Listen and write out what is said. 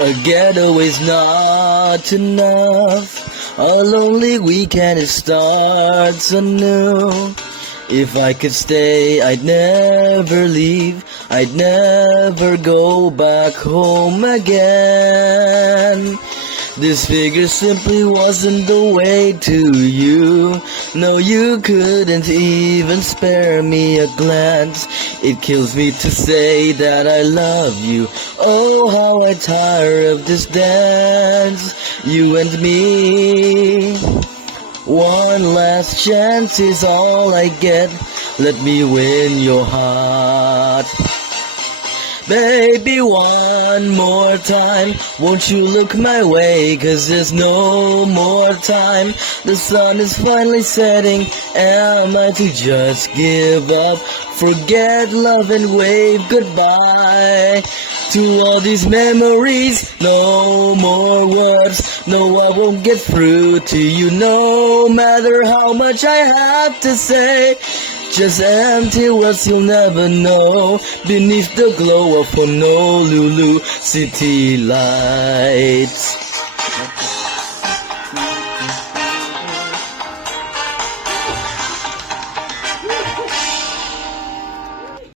A getaway's not enough. A lonely weekend starts anew. If I could stay, I'd never leave. I'd never go back home again. This figure simply wasn't the way to you. No, you couldn't even spare me a glance. It kills me to say that I love you. Oh, how I tire of this dance, you and me. One last chance is all I get. Let me win your heart. Baby, one more time, won't you look my way, 'cause there's no more time. The sun is finally setting, am I to just give up, forget love and wave goodbye to all these memories? No more words, no, I won't get through to you, no matter how much I have to say. Just empty words you'll never know beneath the glow of Honolulu city lights.